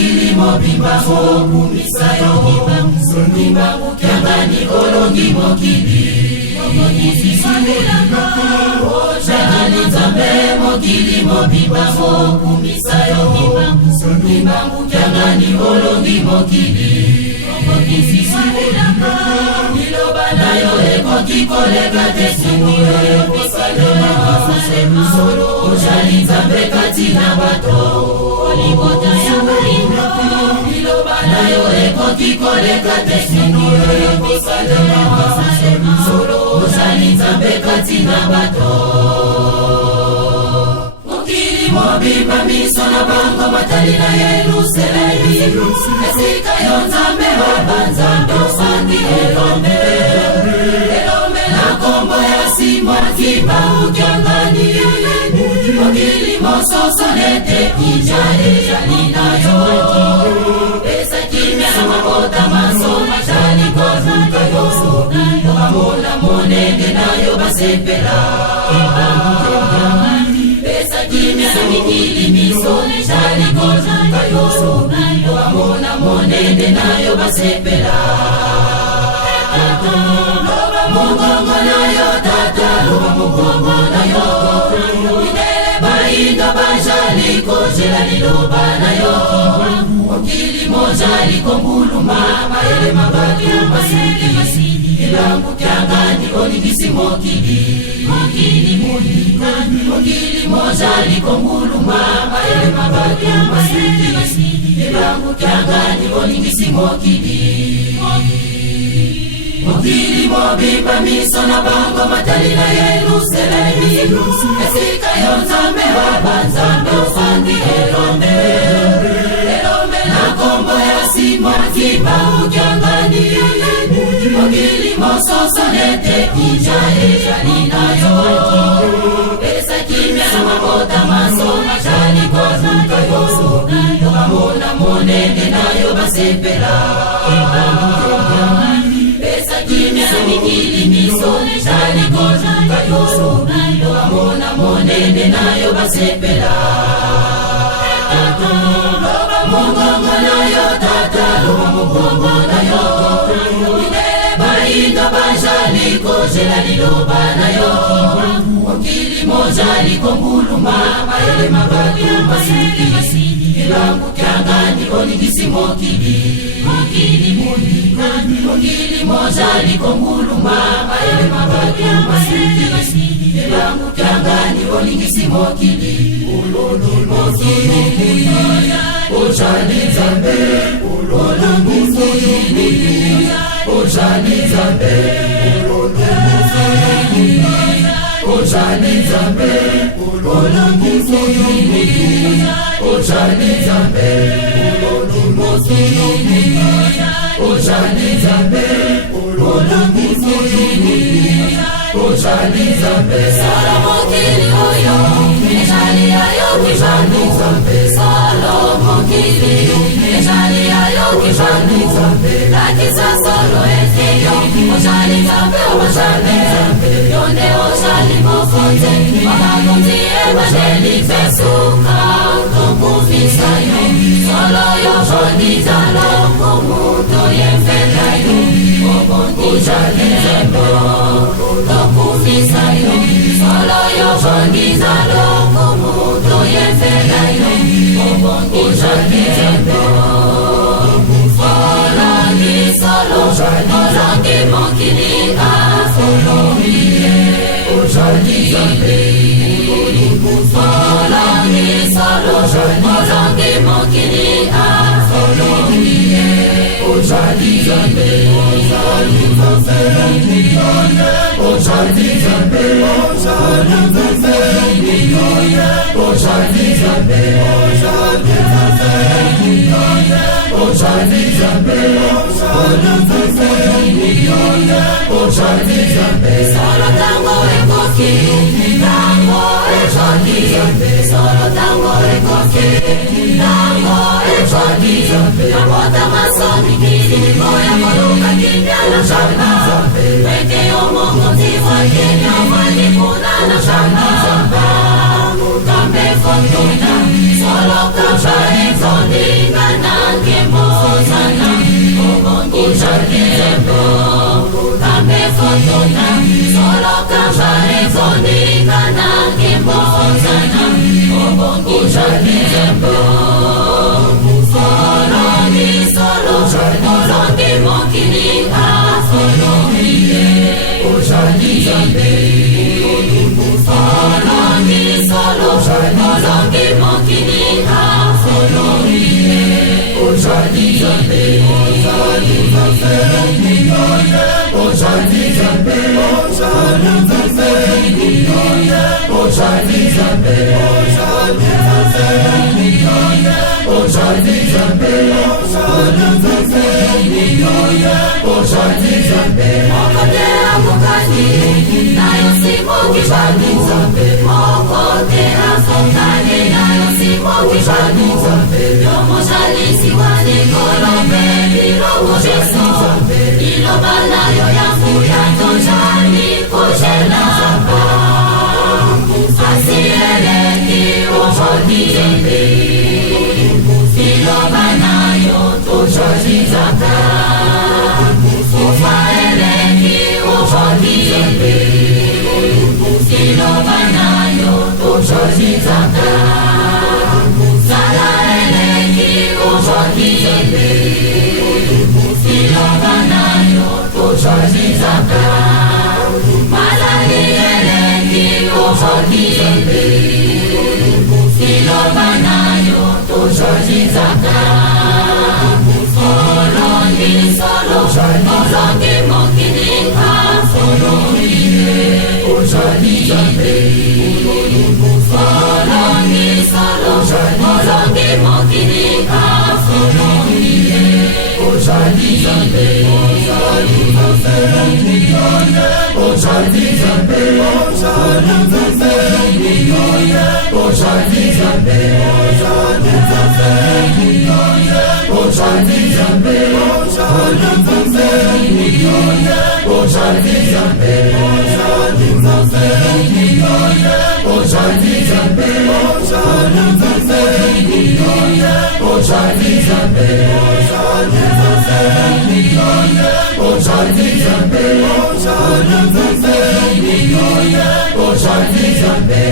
mokili mobimba mokumisa yo Mimbangu kiangani olongi mokili Ojali nzambe mokili mobimba mokumisa yo Mimbangu kiangani olongi mokili Niloba na yo ekoki koleka te sungu Ojali nzambe kati na bato Niloba na yo ekoki koleka te sungu Ojali nzambe kati na bato Mokili mobimba miso na bango matali na Yerusalemi Esika yo nzambe wabanzambe osangi Elombe na kombo ya Simon Kibangu kiangani Mokili mososo nete ijali na yo Pesa kimya mabota maso machali kozuka yo Mamona monenge na yo basepela Pesa kimya mikili miso machali kozuka yo Mamona monenge na yo basepela Loba mugongo na yo tata Loba mugongo na yo Idele bainga bajali kojela liloba na yo Mokili mojali kombuluma Maele mabaki masidi Ilangu kiangani onigisi mokili Mokili mojali kombuluma Maele mabaki masidi Ilangu kiangani onigisi mokili Mokili mobimba miso na bango matali na Yerusalemi Esika yo nzambe wabanzambe osangi Elombe na kombo ya Simon Kibangu kiangani Mokili mososo nete ijali na yo Pesa kimya mabota maso machali kozuka yo Mamona monenge na yo basepela Kimya mikili miso nishali kozuka yo Mamona monende na yo basepela Loba mugongo na yo tata Loba mugongo na yo Idele bainga bajali kojela liloba na yo Mokili mojali kombuluma Maele mabaki masidi Ilangu kiangani onigisi mokili Mokili mojali kombuluma Maele mabaki masidi Ilangu kiangani onigisi mokili Ojali nzambe Ojali nzambe Ojali nzambe Ojali nzambe Ojali nzambe Ojali nzambe Solo mokili oyo Ejali ayo kijani nzambe Solo mokili Ejali ayo kijani nzambe Lakisa solo eteyo Ojali nzambe Ojali nzambe Yonde ojali mofonze Wakagunzi evangeli fesuka Utomufisa yo Solo yo joni zalo Kumuto yemfeta yo Ojali nzambe Utomufisa yo Solo yo joni zalo Kumuto yemfeta yo Ojali nzambe Olangi solo Olangi mokili Ojali nzambe Olangi solo Olangi mokili Ojali nzambe Ojali nzambe Ojali nzambe Ojali nzambe Ojali nzambe Ojali nzambe Solo tango ekoki Tango ojali nzambe Solo tango ekoki Tango ojali nzambe Abota masoni kili Moya koluka kimya na shamba Weke yomo motivo Kenya wali kuna na shamba Kambe fontuna Solo kacha exoninga na fotona solo kambare vonika na kimbozana obongi janembo Folongi solo Folongi mokini Folongi Ojani Zambe Folongi solo Folongi mokini Folongi Ojani Zambe Ojani Zambe Ojani Zambe Ojani Zambe Ojani Zambe Ojani Zambe Ojani Zambe Mokotea mukani nayo simo kishani Zambe Mokotea fokani nayo simo kishani Zambe Yomo jali siwani kolombe Bilogo jesu Ilo balayo yangu yanto jali kojela Asiyeleki ojani Zambe Ilobanayo tojani Zambe Ufaeleki ojani Zambe Ilobanayo tojani Zambe Zalaeleki ojani Zambe Ilobanayo tojani Zambe Malalieleki ojani Zambe Ilobanayo tojani Zambe Folongi solo Folongi mokini Folongi ojani Zambe Folongi solo Folongi mokini Folongi ojani Zambe Ojani Zambe Ojani Zambe Ojani Zambe Ojani Zambe Ojani Zambe Ojani Zambe Ojani Zambe Ojani Zambe Ojani Zambe Ojani Zambe Ojani Zambe